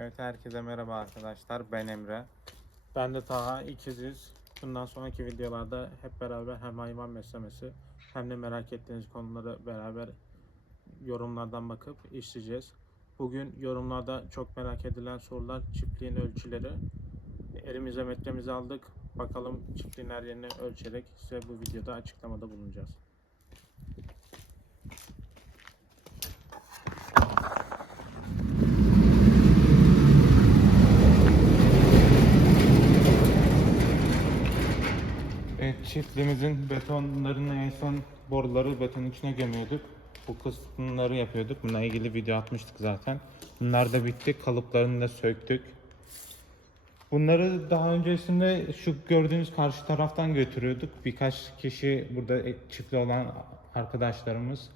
Evet herkese merhaba arkadaşlar ben Emre. Ben de Taha ikiziz. Bundan sonraki videolarda hep beraber hem hayvan beslemesi hem de merak ettiğiniz konuları beraber yorumlardan bakıp işleyeceğiz. Bugün yorumlarda çok merak edilen sorular çiftliğin ölçüleri. Elimize metremizi aldık. Bakalım çiftliğin her yerini ölçerek size bu videoda açıklamada bulunacağız. Evet, çiftliğimizin betonlarını en son boruları beton içine gömüyorduk. Bu kısımları yapıyorduk. Bununla ilgili video atmıştık zaten. Bunlar da bitti. Kalıplarını da söktük. Bunları daha öncesinde şu gördüğünüz karşı taraftan götürüyorduk. Birkaç kişi burada çiftli olan arkadaşlarımız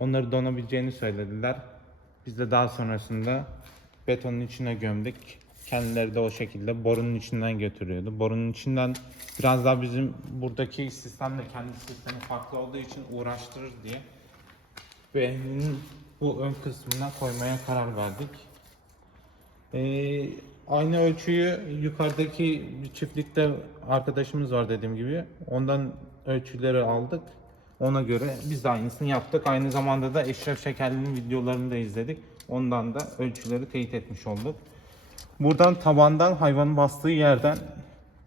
onları donabileceğini söylediler. Biz de daha sonrasında betonun içine gömdük. Kendileri de o şekilde borunun içinden götürüyordu. Borunun içinden biraz daha bizim buradaki sistemle kendi sistemi farklı olduğu için uğraştırır diye beyninin bu ön kısmına koymaya karar verdik. Ee, aynı ölçüyü yukarıdaki bir çiftlikte arkadaşımız var dediğim gibi. Ondan ölçüleri aldık. Ona göre biz de aynısını yaptık. Aynı zamanda da Eşref Şekerli'nin videolarını da izledik. Ondan da ölçüleri teyit etmiş olduk. Buradan tabandan hayvanın bastığı yerden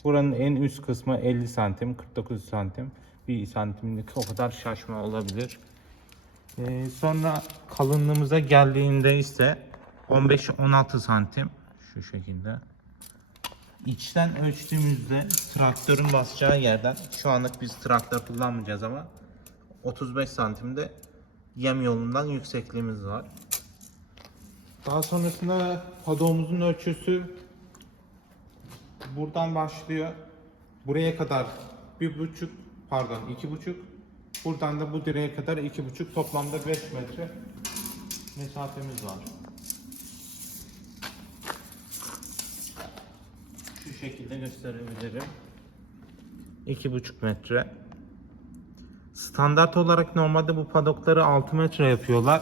buranın en üst kısmı 50 santim, 49 santim. Bir santimlik o kadar şaşma olabilir. Ee, sonra kalınlığımıza geldiğinde ise 15-16 santim şu şekilde. İçten ölçtüğümüzde traktörün basacağı yerden şu anlık biz traktör kullanmayacağız ama 35 santimde yem yolundan yüksekliğimiz var. Daha sonrasında padoğumuzun ölçüsü buradan başlıyor. Buraya kadar bir buçuk pardon iki buçuk. Buradan da bu direğe kadar iki buçuk toplamda 5 metre mesafemiz var. Şu şekilde gösterebilirim. İki buçuk metre. Standart olarak normalde bu padokları 6 metre yapıyorlar.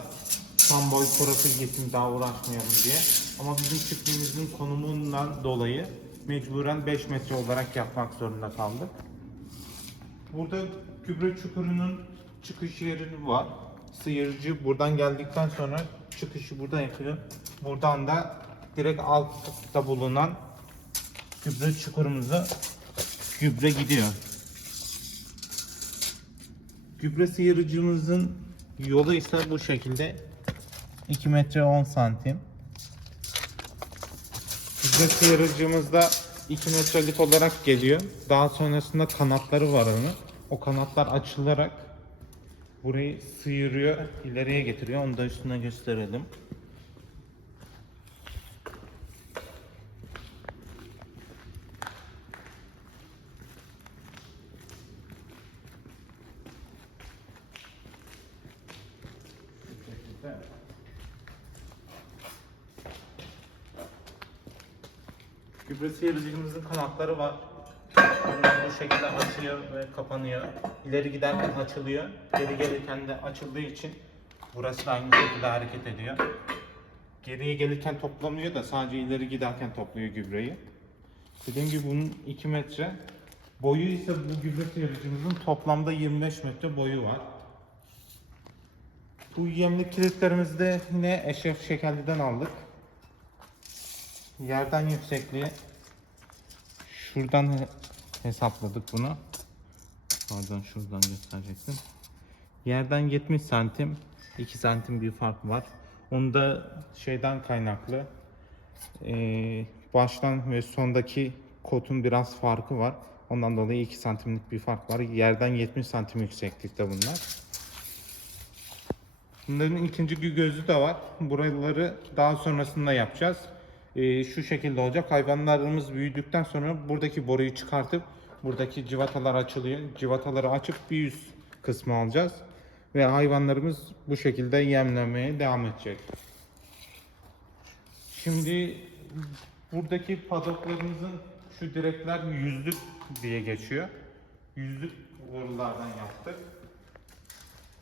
Tam boy profil getim daha uğraşmayalım diye. Ama bizim çiftliğimizin konumundan dolayı mecburen 5 metre olarak yapmak zorunda kaldık. Burada gübre çukurunun çıkış yeri var. Sıyırıcı buradan geldikten sonra çıkışı burada yapıyor. Buradan da direkt altta bulunan gübre çukurumuza gübre gidiyor. Gübre sıyırıcımızın yolu ise bu şekilde 2 metre 10 santim. Gübre sıyırıcımız da 2 metrelik olarak geliyor. Daha sonrasında kanatları var onun. O kanatlar açılarak burayı sıyırıyor, ileriye getiriyor. Onu da üstüne gösterelim. Sıyırıcımızın kanatları var. Bunlar bu şekilde açıyor ve kapanıyor. İleri giderken açılıyor. Geri gelirken de açıldığı için burası da aynı şekilde hareket ediyor. Geriye gelirken toplamıyor da sadece ileri giderken topluyor gübreyi. Dediğim gibi bunun 2 metre. Boyu ise bu gübre sıyırıcımızın toplamda 25 metre boyu var. Bu yemlik kilitlerimizi de yine Eşref Şekerli'den aldık. Yerden yüksekliği şuradan he- hesapladık bunu. Pardon şuradan gösterecektim. Yerden 70 santim, 2 santim bir fark var. Onu da şeyden kaynaklı. Ee, baştan ve sondaki kotun biraz farkı var. Ondan dolayı 2 santimlik bir fark var. Yerden 70 santim yükseklikte bunlar. Bunların ikinci gözü de var. Buraları daha sonrasında yapacağız. Ee, şu şekilde olacak. Hayvanlarımız büyüdükten sonra buradaki boruyu çıkartıp buradaki civatalar açılıyor. Civataları açıp bir üst kısmı alacağız. Ve hayvanlarımız bu şekilde yemlemeye devam edecek. Şimdi buradaki padoklarımızın şu direkler yüzlük diye geçiyor. Yüzlük borulardan yaptık.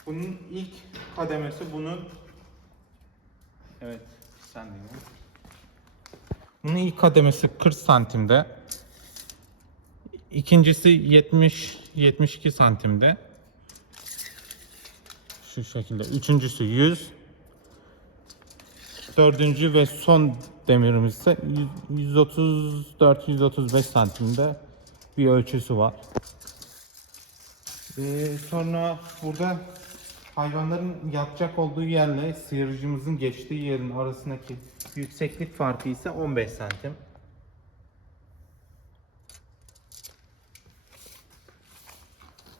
Bunun ilk kademesi bunun Evet, sen gel. Bunun ilk kademesi 40 santimde. İkincisi 70 72 santimde. Şu şekilde. Üçüncüsü 100. Dördüncü ve son demirimiz ise 134-135 santimde bir ölçüsü var. Ee, sonra burada hayvanların yatacak olduğu yerle sıyırıcımızın geçtiği yerin arasındaki yükseklik farkı ise 15 santim.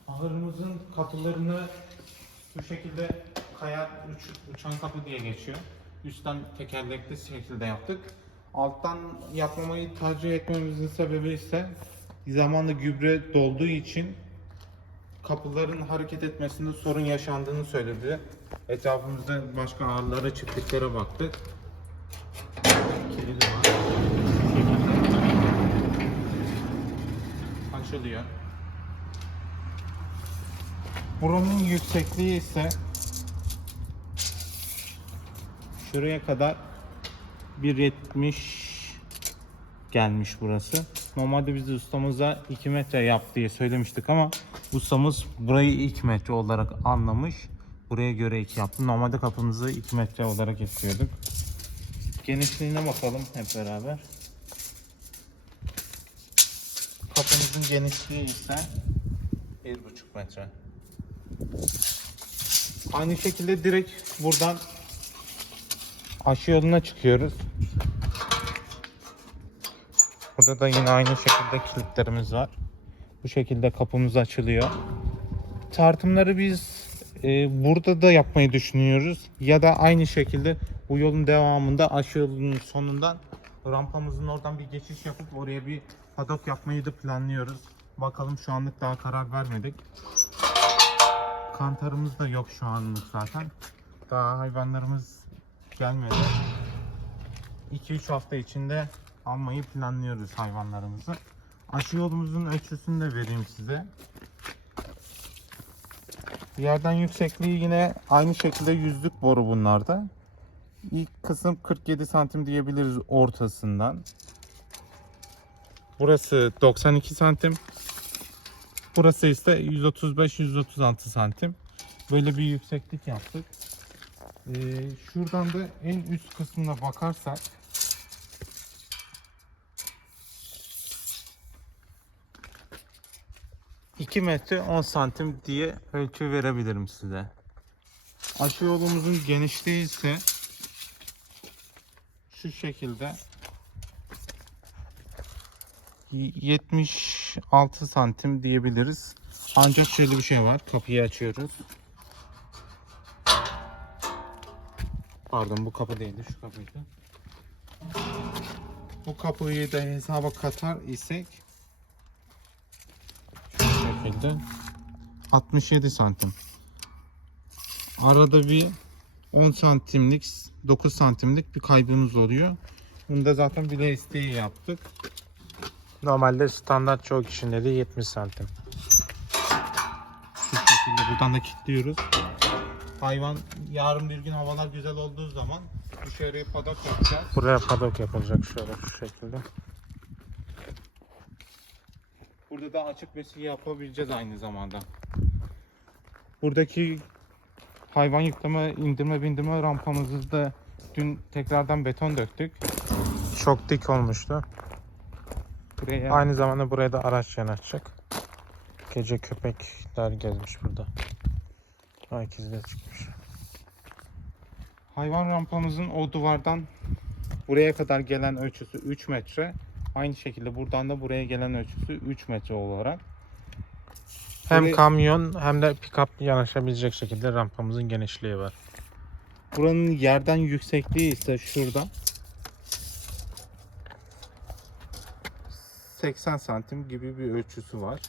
Ahırımızın kapılarını bu şekilde kaya uç- uçan kapı diye geçiyor. Üstten tekerlekli şekilde yaptık. Alttan yapmamayı tercih etmemizin sebebi ise zamanla gübre dolduğu için kapıların hareket etmesinde sorun yaşandığını söyledi. Etrafımızda başka ağırlara, çiftliklere baktık. Kilidi var. Açılıyor. Buranın yüksekliği ise şuraya kadar 1.70 gelmiş burası. Normalde biz de ustamıza 2 metre yap diye söylemiştik ama ustamız burayı 2 metre olarak anlamış. Buraya göre 2 yaptı. Normalde kapımızı 2 metre olarak istiyorduk. Genişliğine bakalım hep beraber. Kapımızın genişliği ise 1,5 metre. Aynı şekilde direkt buradan aşı yoluna çıkıyoruz. Burada da yine aynı şekilde kilitlerimiz var. Bu şekilde kapımız açılıyor. Tartımları biz e, burada da yapmayı düşünüyoruz. Ya da aynı şekilde bu yolun devamında aşı yolunun sonundan rampamızın oradan bir geçiş yapıp oraya bir padok yapmayı da planlıyoruz. Bakalım şu anlık daha karar vermedik. Kantarımız da yok şu anlık zaten. Daha hayvanlarımız gelmedi. 2-3 hafta içinde almayı planlıyoruz hayvanlarımızı. Aşı yolumuzun ölçüsünü de vereyim size. Yerden yüksekliği yine aynı şekilde yüzlük boru bunlarda. İlk kısım 47 santim diyebiliriz ortasından. Burası 92 santim. Burası ise 135-136 santim. Böyle bir yükseklik yaptık. Ee, şuradan da en üst kısmına bakarsak ...2 metre 10 santim diye ölçü verebilirim size. Aşı yolumuzun genişliği ise... ...şu şekilde... y- 76 santim diyebiliriz. Ancak şöyle bir şey var. Kapıyı açıyoruz. Pardon bu kapı değildi şu kapıydı. Bu kapıyı da hesaba katar isek şu şekilde 67 santim. Arada bir 10 santimlik 9 santimlik bir kaybımız oluyor. Bunu da zaten bile isteği yaptık. Normalde standart çoğu kişinin dediği 70 santim. Şu şekilde buradan da kilitliyoruz. Hayvan yarın bir gün havalar güzel olduğu zaman dışarıya padok yapacağız. Buraya padok yapılacak şöyle şu şekilde. Burada da açık besi yapabileceğiz aynı zamanda. Buradaki hayvan yükleme, indirme, bindirme rampamızı da dün tekrardan beton döktük. Çok dik olmuştu. Buraya Aynı zamanda buraya da araç yanaşacak. Gece köpekler gezmiş burada. Herkes çıkmış. hayvan rampamızın o duvardan buraya kadar gelen ölçüsü 3 metre. Aynı şekilde buradan da buraya gelen ölçüsü 3 metre olarak. Hem Buraya- kamyon hem de pick-up yanaşabilecek şekilde rampamızın genişliği var. Buranın yerden yüksekliği ise şurada. 80 santim gibi bir ölçüsü var.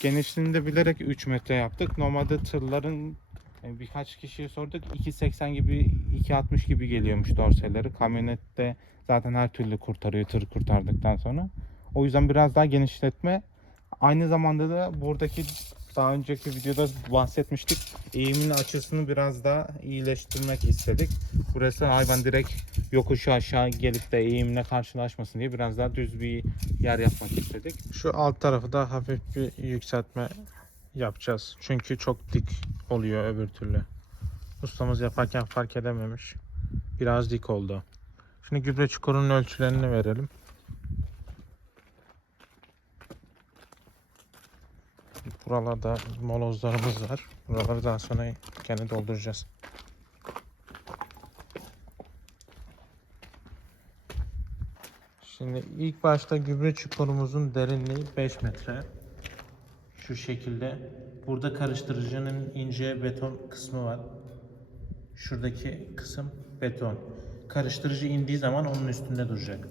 Genişliğini de bilerek 3 metre yaptık. Normalde tırların birkaç kişiye sorduk. 2.80 gibi 2.60 gibi geliyormuş dorseleri. Kamyonette zaten her türlü kurtarıyor tır kurtardıktan sonra. O yüzden biraz daha genişletme. Aynı zamanda da buradaki Daha önceki videoda bahsetmiştik. Eğimin açısını biraz daha iyileştirmek istedik. Burası hayvan direkt yokuş aşağı gelip de eğimle karşılaşmasın diye biraz daha düz bir yer yapmak istedik. Şu alt tarafı da hafif bir yükseltme yapacağız. Çünkü çok dik oluyor öbür türlü. Ustamız yaparken fark edememiş. Biraz dik oldu. Şimdi gübre çukurunun ölçülerini verelim. Buralarda molozlarımız var. Buraları daha sonra gene dolduracağız. Şimdi ilk başta gübre çukurumuzun derinliği 5 metre. Şu şekilde. Burada karıştırıcının ince beton kısmı var. Şuradaki kısım beton. Karıştırıcı indiği zaman onun üstünde duracak.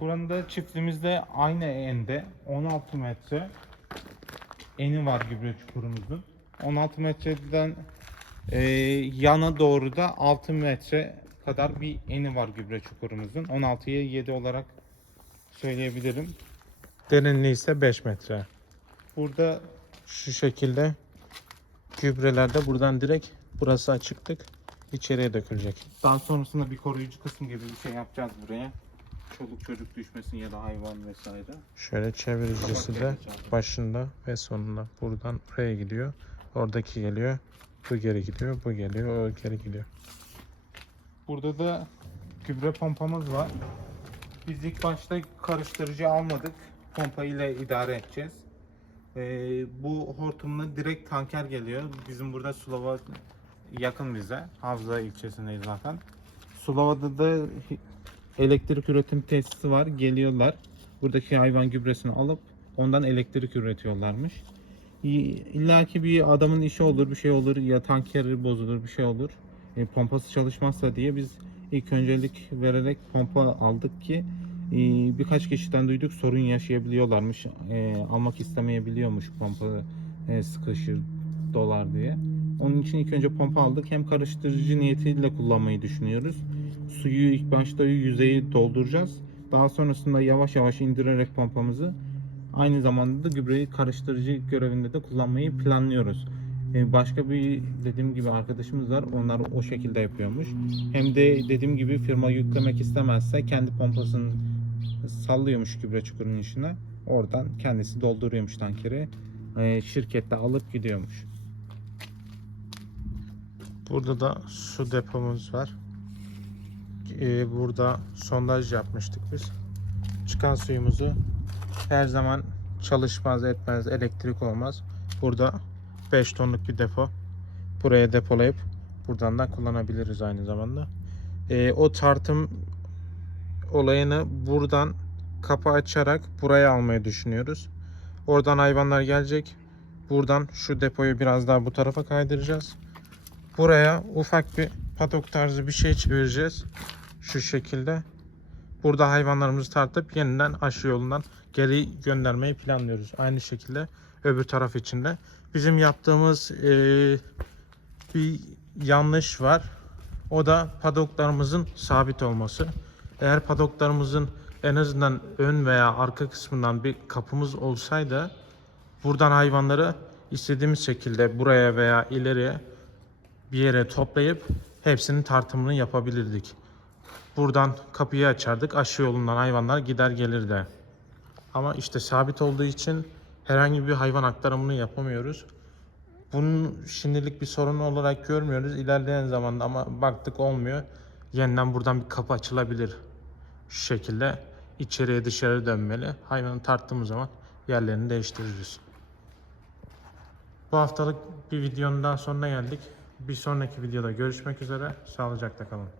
Buranın da çiftliğimizde aynı ende 16 metre eni var gübre çukurumuzun. 16 metreden e, yana doğru da 6 metre kadar bir eni var gübre çukurumuzun. 16'ya 7 olarak söyleyebilirim. Derinliği ise 5 metre. Burada Şu şekilde gübrelerde buradan direkt burası açıklık içeriye dökülecek. daha sonrasında bir koruyucu kısım gibi bir şey yapacağız buraya. Çoluk çocuk düşmesin ya da hayvan vesaire. Şöyle çeviricisi de başında ve sonunda buradan buraya gidiyor. Oradaki geliyor. Bu geri gidiyor. Bu geliyor. O geri gidiyor. Burada da gübre pompamız var. Biz ilk başta karıştırıcı almadık. Pompa ile idare edeceğiz. Ee, bu hortumla direkt tanker geliyor. Bizim burada Sulava yakın bize. Havza ilçesindeyiz zaten. Sulava'da da elektrik üretim tesisi var. Geliyorlar. Buradaki hayvan gübresini alıp ondan elektrik üretiyorlarmış. İlla ki bir adamın işi olur, bir şey olur ya tankeri bozulur, bir şey olur. E, pompası çalışmazsa diye biz ilk öncelik vererek pompa aldık ki e, birkaç kişiden duyduk sorun yaşayabiliyorlarmış. E, almak istemeyebiliyormuş pompa e, sıkışır dolar diye. Onun için ilk önce pompa aldık. Hem karıştırıcı niyetiyle kullanmayı düşünüyoruz. Suyu ilk başta yüzeyi dolduracağız. Daha sonrasında yavaş yavaş indirerek pompamızı aynı zamanda da gübreyi karıştırıcı görevinde de kullanmayı planlıyoruz. Ee, Başka bir dediğim gibi arkadaşımız var. Onlar o şekilde yapıyormuş. Hem de dediğim gibi firma yüklemek istemezse kendi pompasını sallıyormuş gübre çukurunun içine. Oradan kendisi dolduruyormuş tankeri. Ee, Şirkette alıp gidiyormuş. Burada da su depomuz var. Ee, burada sondaj yapmıştık biz. Çıkan suyumuzu her zaman çalışmaz etmez elektrik olmaz. Burada 5 tonluk bir depo. Buraya depolayıp buradan da kullanabiliriz aynı zamanda. Ee, o tartım olayını buradan kapı açarak buraya almayı düşünüyoruz. Oradan hayvanlar gelecek. Buradan şu depoyu biraz daha bu tarafa kaydıracağız. Buraya ufak bir padok tarzı bir şey çevireceğiz. Şu şekilde. Burada hayvanlarımızı tartıp yeniden aşı yolundan geri göndermeyi planlıyoruz. Aynı şekilde öbür taraf için de. Bizim yaptığımız eee, bir yanlış var. O da padoklarımızın sabit olması. Eğer padoklarımızın en azından ön veya arka kısmından bir kapımız olsaydı buradan hayvanları istediğimiz şekilde buraya veya ileriye bir yere toplayıp hepsinin tartımını yapabilirdik. Buradan kapıyı açardık. Aşı yolundan hayvanlar gider gelirdi. Ama işte sabit olduğu için herhangi bir hayvan aktarımını yapamıyoruz. Bunun şimdilik bir sorun olarak görmüyoruz. İlerleyen zamanda ama baktık olmuyor. Yeniden buradan bir kapı açılabilir. Şu şekilde içeriye dışarı dönmeli. Hayvanı tarttığımız zaman yerlerini değiştiririz. Bu haftalık bir videonun daha sonuna geldik. Bir sonraki videoda görüşmek üzere. Sağlıcakla kalın.